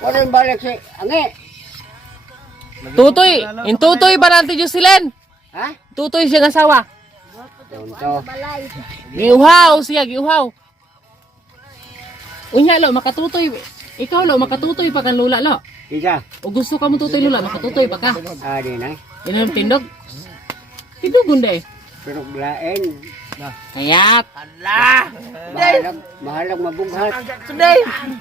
Wala yung balik si Angi. Tutoy, in tutoy ba natin yung silen? Ha? Tutoy siya ng asawa. Doon to. Giuhaw siya, giuhaw. Unya lo, makatutoy. Ikaw lo, makatutoy pa kan lula lo. Isa. O gusto ka mo tutoy lula, makatutoy pa ka. Di na. Inom tindog. Tindog gunda eh. Pero blaen. Kayat. Mahalang mabughat.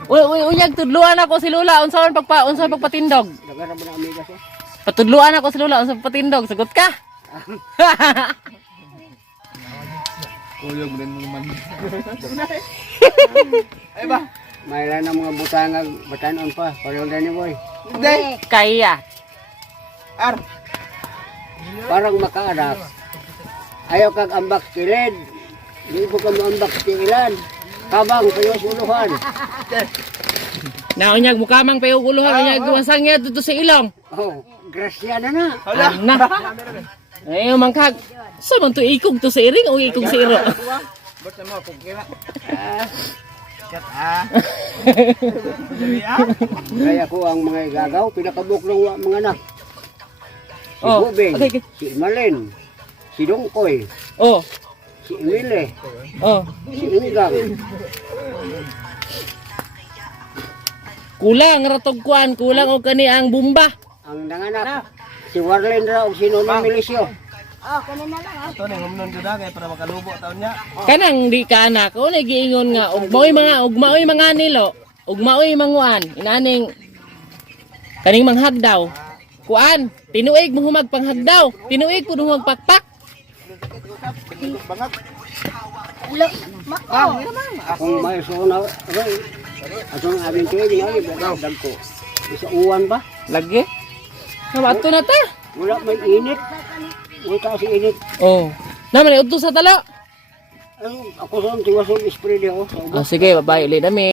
Uy, unyag tudluan ako si lula, unsaon pagpatindog. Nagara mo na amiga siya. Patudluan ako si lula, unsaon pagpatindog. Sagot ka. Kuyog din mo naman. Ay ba? Mayroon ng mga butangag batanon pa. Pareho na ni boy. Kaya. Parang makaanak. Ayaw kag ambak kilid. Di mo ka mo ambak kilan. Kabang kayo suluhan. Na unyag mukamang payo uluhan, unyag gumasang niya dito sa ilong. Oh, grasya na na. Na. Ay, mangkag. Sa man to ikog to sa iring o ikog sa iro? Basta mo kung kira. Kaya ko ang mga igagaw, pinakabuk ng mga anak. Si Oh, Bubing, okay. si Malin, si Dongkoy, Oh, si Emile, oh. si Inigang. Kulang ratog kuan, kulang og kani ang bumba. Ang nanganak, si Warlen raw, si Nono Milisio. Ito na ngumnon jud kay para makalubo taon niya. Kanang di ka anak, o nagiingon nga ugmaoy mga nilo, ugmaoy manguan, inaning kaning manghagdaw. Kuan, tinuig mo humag panghagdaw, tinuig pud humag pakpak. Kung may suna, aray, atong aming tuwing ay bagdag ko. Isa uwan ba? Lagi. Nabato na ta. Wala may init. Wala kasi init. Oh. Naman udto sa talo. Ako sa tiwas yung spray di ako. Oh, sige, babae ulit nami.